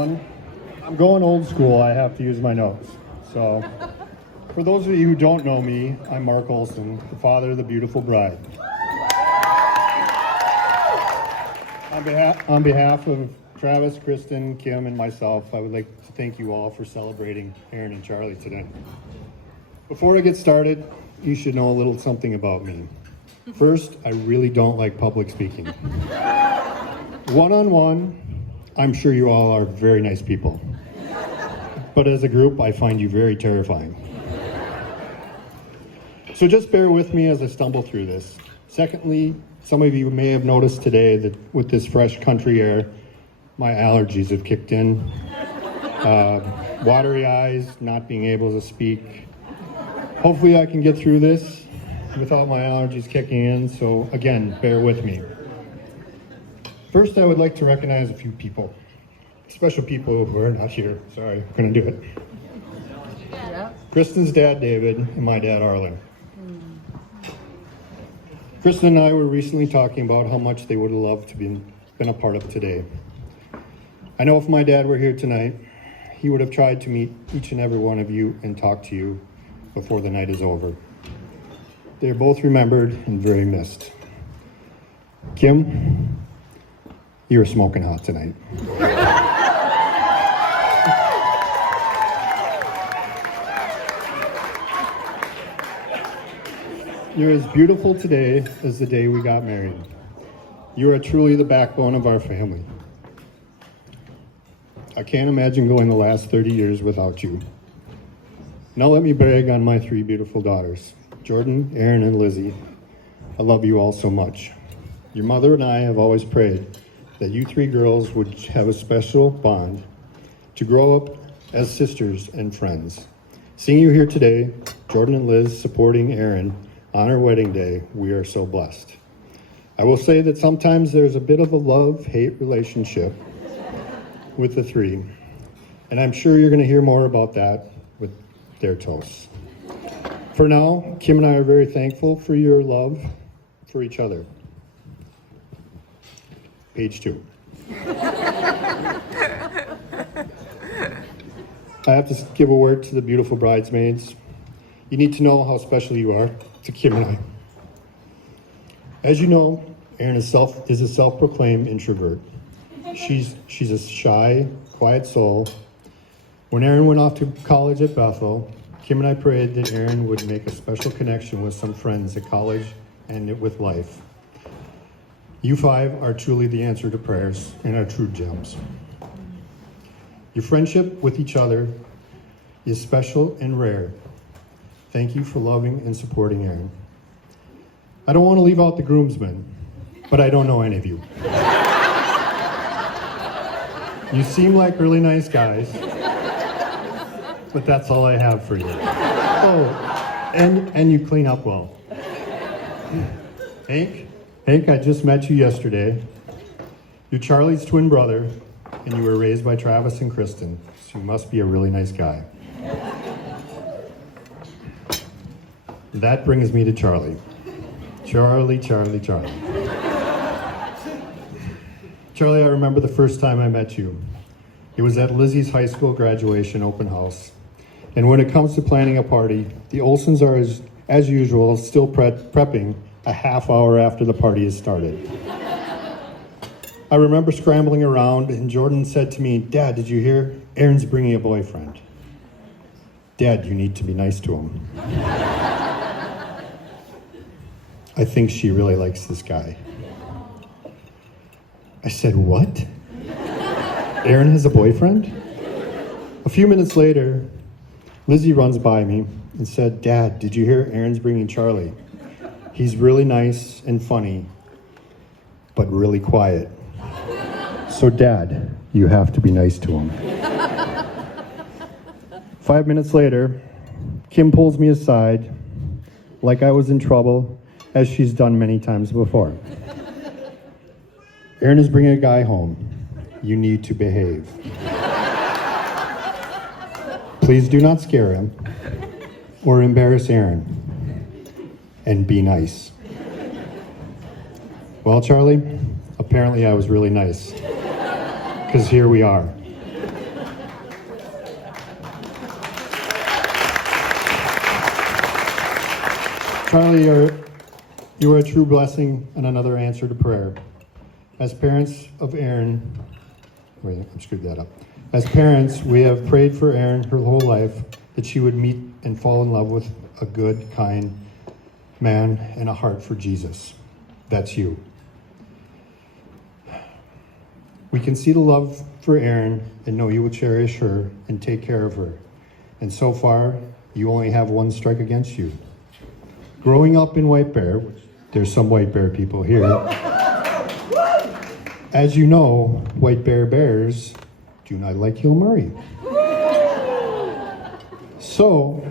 I'm going old school. I have to use my notes. So, for those of you who don't know me, I'm Mark Olson, the father of the beautiful bride. On behalf of Travis, Kristen, Kim, and myself, I would like to thank you all for celebrating Aaron and Charlie today. Before I get started, you should know a little something about me. First, I really don't like public speaking. One-on-one, I'm sure you all are very nice people. But as a group, I find you very terrifying. So just bear with me as I stumble through this. Secondly, some of you may have noticed today that with this fresh country air, my allergies have kicked in. Watery eyes, not being able to speak. Hopefully I can get through this without my allergies kicking in, so again, bear with me. First, I would like to recognize a few people. Special people who are not here. Sorry, I'm gonna do it. Yeah. Kristen's dad, David, and my dad, Arlen. Kristen and I were recently talking about how much they would have loved to been a part of today. I know if my dad were here tonight, he would have tried to meet each and every one of you and talk to you before the night is over. They're both remembered and very missed. Kim, you were smoking hot tonight. You're as beautiful today as the day we got married. You are truly the backbone of our family. I can't imagine going the last 30 years without you. Now let me brag on my three beautiful daughters, Jordan, Erin, and Lizzie. I love you all so much. Your mother and I have always prayed that you three girls would have a special bond to grow up as sisters and friends. Seeing you here today, Jordan and Liz supporting Erin on her wedding day, we are so blessed. I will say that sometimes there's a bit of a love-hate relationship with the three, and I'm sure you're going to hear more about that with their toasts. For now, Kim and I are very thankful for your love for each other. Page 2. I have to give a word to the beautiful bridesmaids. You need to know how special you are to Kim and I. As you know, Erin is a self-proclaimed introvert. She's a shy, quiet soul. When Erin went off to college at Bethel, Kim and I prayed that Erin would make a special connection with some friends at college and with life. You five are truly the answer to prayers and are true gems. Your friendship with each other is special and rare. Thank you for loving and supporting Erin. I don't want to leave out the groomsmen, but I don't know any of you. You seem like really nice guys, but that's all I have for you. Oh, and you clean up well. Hank, I just met you yesterday. You're Charlie's twin brother, and you were raised by Travis and Kristen, so you must be a really nice guy. That brings me to Charlie. Charlie. Charlie, I remember the first time I met you. It was at Lizzie's high school graduation open house. And when it comes to planning a party, the Olsons are, as usual, still prepping a half hour after the party has started. I remember scrambling around, and Jordan said to me, "Dad, did you hear? Aaron's bringing a boyfriend." "Dad, you need to be nice to him." "I think she really likes this guy." I said, "What? Aaron has a boyfriend?" A few minutes later, Lizzie runs by me and said, "Dad, did you hear Aaron's bringing Charlie? He's really nice and funny, but really quiet. So Dad, you have to be nice to him." 5 minutes later, Kim pulls me aside like I was in trouble, as she's done many times before. "Aaron is bringing a guy home. You need to behave. Please do not scare him or embarrass Aaron, and be nice." Well, Charlie, apparently I was really nice, because here we are. Charlie, you are a true blessing and another answer to prayer. As parents of Erin, wait, I screwed that up. As parents, we have prayed for Erin her whole life that she would meet and fall in love with a good, kind man and a heart for Jesus. That's you. We can see the love for Erin and know you will cherish her and take care of her. And so far, you only have one strike against you. Growing up in White Bear, there's some White Bear people here. As you know, White Bear Bears do not like Hill Murray. So,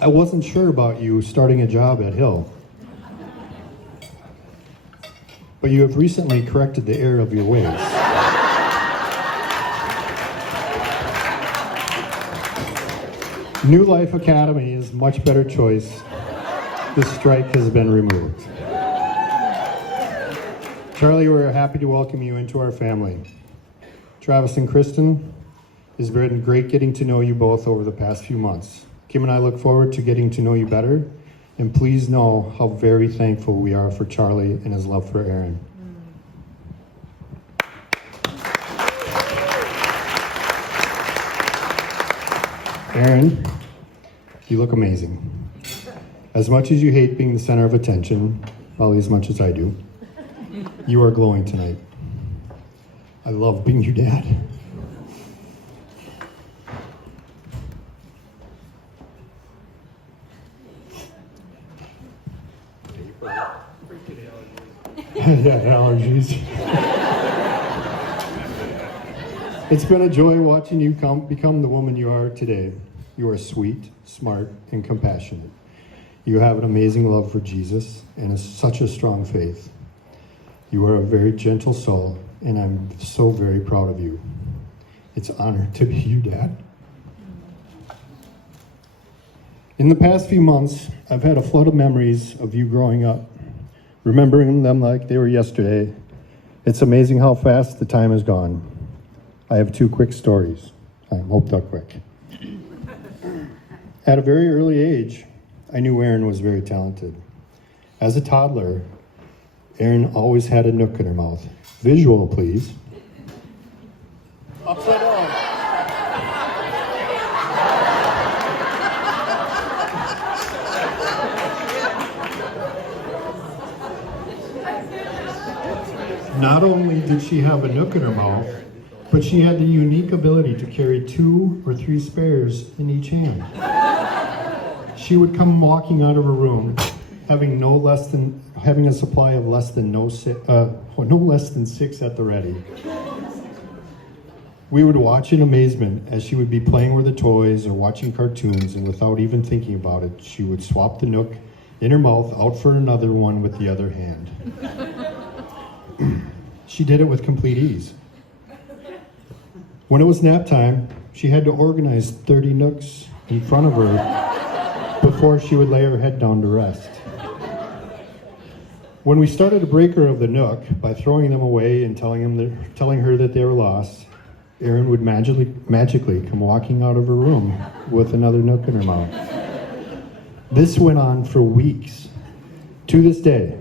I wasn't sure about you starting a job at Hill. But you have recently corrected the error of your ways. New Life Academy is a much better choice. The strike has been removed. Charlie, we're happy to welcome you into our family. Travis and Kristen, it's been great getting to know you both over the past few months. Kim and I look forward to getting to know you better, and please know how very thankful we are for Charlie and his love for Erin. Erin, you look amazing. As much as you hate being the center of attention, probably as much as I do, you are glowing tonight. I love being your dad. Yeah, allergies. It's been a joy watching you become the woman you are today. You are sweet, smart, and compassionate. You have an amazing love for Jesus and such a strong faith. You are a very gentle soul, and I'm so very proud of you. It's an honor to be you, Dad. In the past few months, I've had a flood of memories of you growing up, remembering them like they were yesterday. It's amazing how fast the time has gone. I have two quick stories. I hope they're quick. At a very early age, I knew Erin was very talented. As a toddler, Erin always had a nook in her mouth. Visual, please. Upside down. Not only did she have a nook in her mouth, but she had the unique ability to carry 2 or 3 spares in each hand. She would come walking out of her room, having a supply of no less than 6 at the ready. We would watch in amazement as she would be playing with the toys or watching cartoons, and without even thinking about it, she would swap the nook in her mouth out for another one with the other hand. She did it with complete ease. When it was nap time, she had to organize 30 nooks in front of her before she would lay her head down to rest. When we started to break her of the nook by throwing them away and telling her that they were lost, Erin would magically come walking out of her room with another nook in her mouth. This went on for weeks. To this day,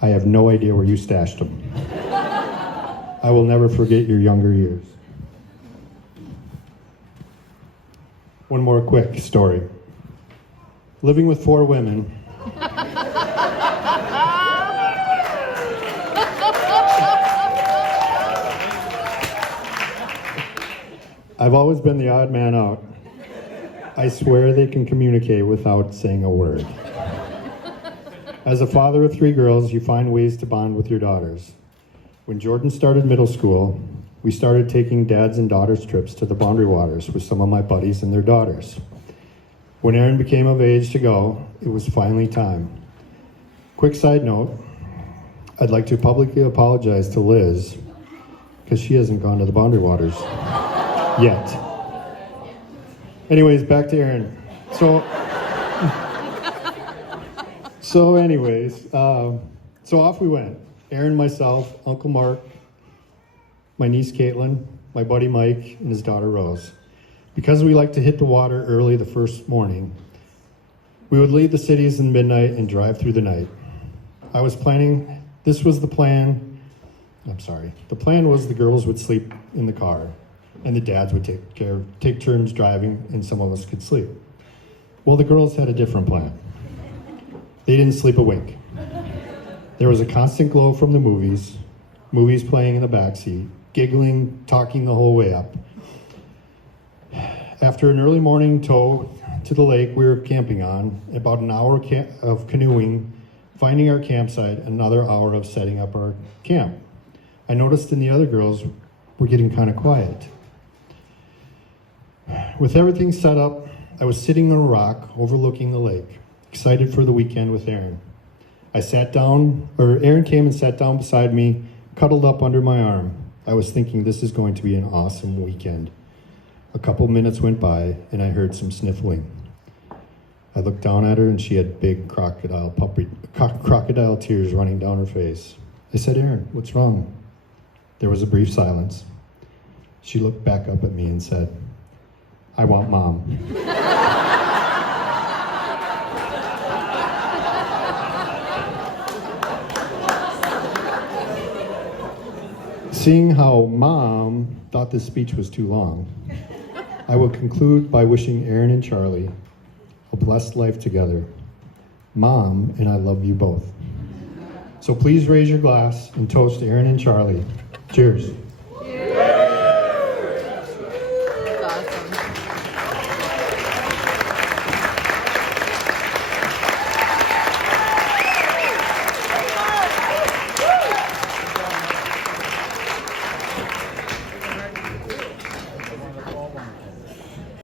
I have no idea where you stashed them. I will never forget your younger years. One more quick story. Living with 4 women. I've always been the odd man out. I swear they can communicate without saying a word. As a father of 3 girls, you find ways to bond with your daughters. When Jordan started middle school, we started taking dads and daughters trips to the Boundary Waters with some of my buddies and their daughters. When Erin became of age to go, it was finally time. Quick side note, I'd like to publicly apologize to Liz because she hasn't gone to the Boundary Waters yet. Anyways, back to Erin. So off we went. Erin, myself, Uncle Mark, my niece Caitlin, my buddy Mike, and his daughter Rose. Because we like to hit the water early the first morning, We would leave the cities in midnight and drive through the night. This was the plan. The plan was the girls would sleep in the car and the dads would take turns driving and some of us could sleep. Well, the girls had a different plan. They didn't sleep a wink. There was a constant glow from the movies playing in the backseat, giggling, talking the whole way up. After an early morning tow to the lake we were camping on, about an hour of canoeing, finding our campsite, another hour of setting up our camp, I noticed the other girls were getting kind of quiet. With everything set up, I was sitting on a rock overlooking the lake, excited for the weekend with Aaron. Aaron came and sat down beside me, cuddled up under my arm. I was thinking this is going to be an awesome weekend. A couple minutes went by and I heard some sniffling. I looked down at her and she had big crocodile tears running down her face. I said, "Aaron, what's wrong?" There was a brief silence. She looked back up at me and said, "I want Mom." Seeing how Mom thought this speech was too long, I will conclude by wishing Aaron and Charlie a blessed life together. Mom and I love you both. So please raise your glass and toast Aaron and Charlie. Cheers.